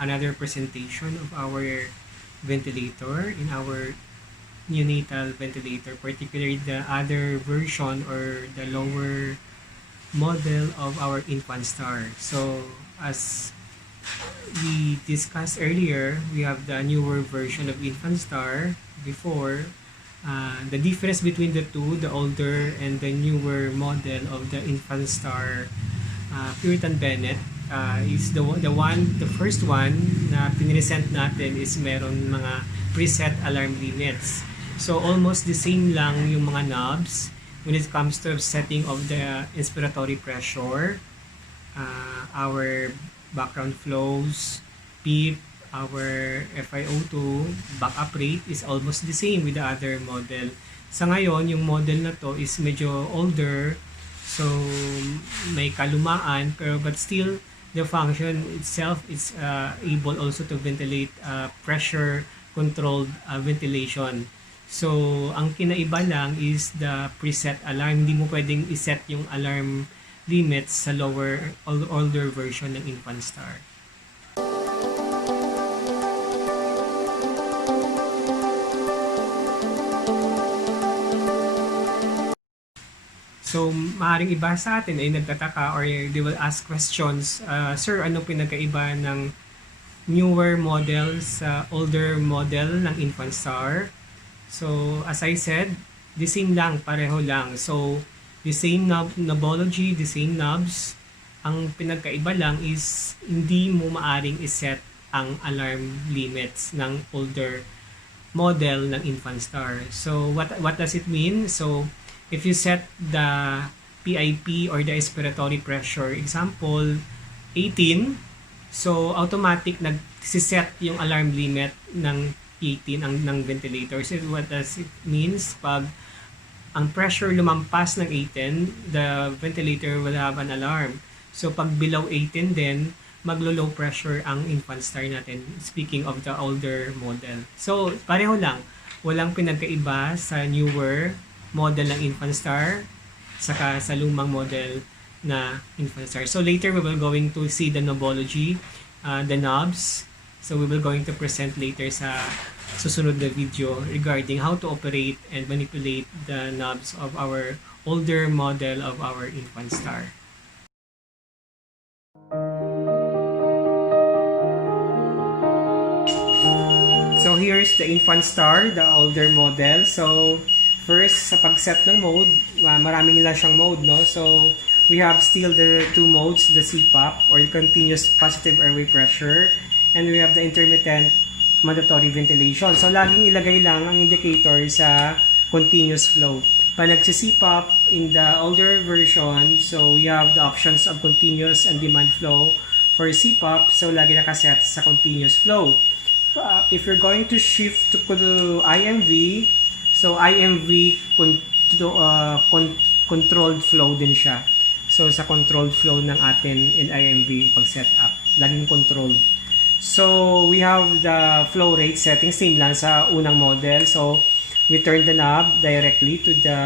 another presentation of our ventilator in our neonatal ventilator, particularly the other version or the lower model of our Infantstar. So as we discussed earlier, we have the newer version of Infantstar before. The difference between the two, the older and the newer model of the Infantstar Puritan Bennett, is the first one na pinresent natin is meron mga preset alarm limits. So almost the same lang yung mga knobs when it comes to setting of the inspiratory pressure, our background flows, PEEP, our FiO2 backup rate is almost the same with the other model. Sa ngayon, yung model na to is medyo older, so may kalumaan, pero but still the function itself is able also to ventilate pressure controlled ventilation. So ang kinaiba lang is the preset alarm. Hindi mo pwedeng iset yung alarm limits sa older version ng Infantstar. So, maaaring iba sa atin ay nagtataka or they will ask questions, Sir, ano pinagkaiba ng newer model sa older model ng Infantstar? So, as I said, the same lang, pareho lang. So, the same knobology, the same knobs. Ang pinagkaiba lang is hindi mo maaring iset ang alarm limits ng older model ng Infantstar. So, what does it mean? So, if you set the PIP or the expiratory pressure, example, 18, so automatic nagsiset yung alarm limit ng 18 ng ventilator. So what does it means? Pag ang pressure lumampas ng 18, the ventilator will have an alarm. So pag below 18 din, maglo-low pressure ang Infantstar natin, speaking of the older model. So pareho lang, walang pinagkaiba sa newer model ng Infantstar saka sa lumang model na Infantstar. So later we will going to see the knobology, the knobs. So we will going to present later sa susunod na video regarding how to operate and manipulate the knobs of our older model of our Infantstar. So here's the Infantstar, the older model. So first, sa pag-set ng mode, maraming lang siyang mode, no? So, we have still the two modes, the CPAP or continuous positive airway pressure, and we have the intermittent mandatory ventilation. So, laging ilagay lang ang indicator sa continuous flow. Pag nagsi-CPAP in the older version, so we have the options of continuous and demand flow for CPAP, so lagi nakaset sa continuous flow. If you're going to shift to IMV, so IMV controlled flow din siya. So sa controlled flow ng atin in IMV pag set up, laging controlled. So we have the flow rate setting same lang sa unang model. So we turn the knob directly to the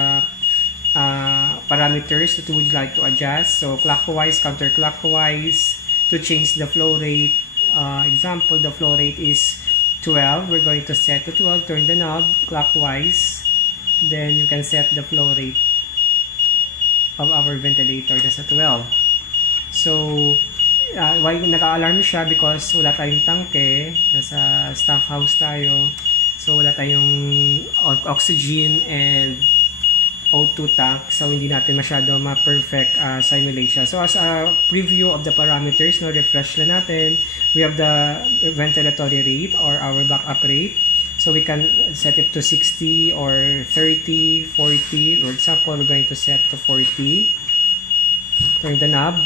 parameters that we would like to adjust. So clockwise, counterclockwise to change the flow rate. Example, the flow rate is 12. We're going to set to 12, turn the knob clockwise, then you can set the flow rate of our ventilator nasa 12. So why naka-alarm siya? Because wala tayong tangke, nasa staff house tayo, so wala tayong oxygen and O2 tank, so hindi natin masyado ma-perfect simulation. So as a preview of the parameters, no, refresh lang natin. We have the ventilatory rate or our backup rate. So we can set it to 60 or 30, 40. For example, we're going to set to 40. Turn the knob.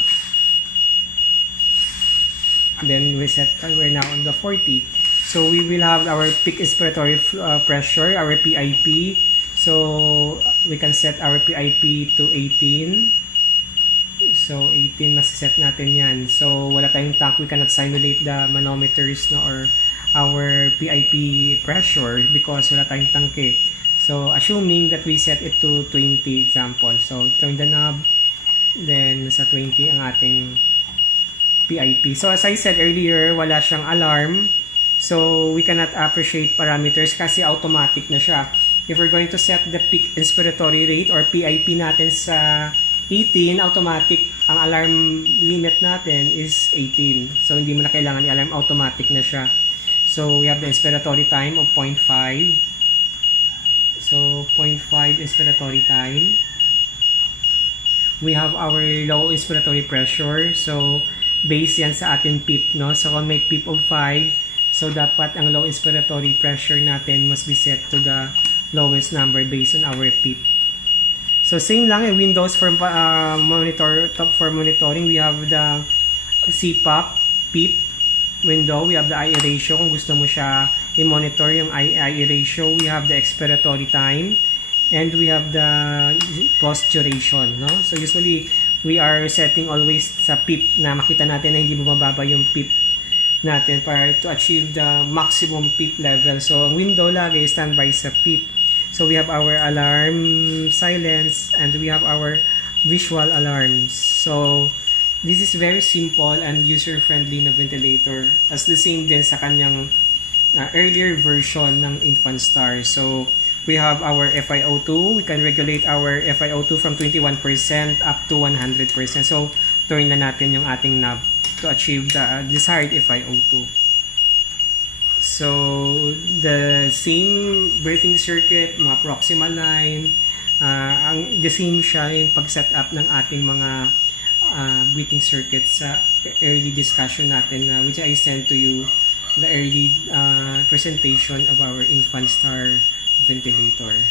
Then we set, we're now on the 40. So we will have our peak inspiratory pressure, our PIP. So we can set our PIP to 18. So 18 masiset natin yan. So wala tayong tank, we cannot simulate the manometers, no, or our PIP pressure because wala tayong tanke. So assuming that we set it to 20 example. So turn the knob, then sa 20 ang ating PIP. So as I said earlier, wala siyang alarm. So we cannot appreciate parameters kasi automatic na siya. If we're going to set the peak inspiratory rate or PIP natin sa 18, automatic ang alarm limit natin is 18. So hindi mo na kailangan i-alarm, automatic na siya. So we have the inspiratory time of 0.5. So 0.5 inspiratory time. We have our low inspiratory pressure. So based yan sa ating PIP, no? So kung may PIP of 5, so dapat ang low inspiratory pressure natin must be set to the lowest number based on our PIP. So same lang yung windows for monitoring. We have the CPAP, PIP window. We have the IE ratio kung gusto mo siya i-monitor yung IE ratio. We have the expiratory time and we have the post duration, no? So usually we are setting always sa PIP na makita natin na hindi bumababa yung PIP natin para to achieve the maximum PIP level. So ang window lagi standby sa PIP. So we have our alarm silence and we have our visual alarms. So this is very simple and user-friendly na ventilator. As the same din sa kanyang earlier version ng Infantstar. So we have our FiO2. We can regulate our FiO2 from 21% up to 100%. So turn na natin yung ating knob to achieve the desired FiO2. So the same breathing circuit, mga proximal line, the same siya yung pag-set up ng ating mga breathing circuits sa early discussion natin which I sent to you the early presentation of our Infantstar ventilator.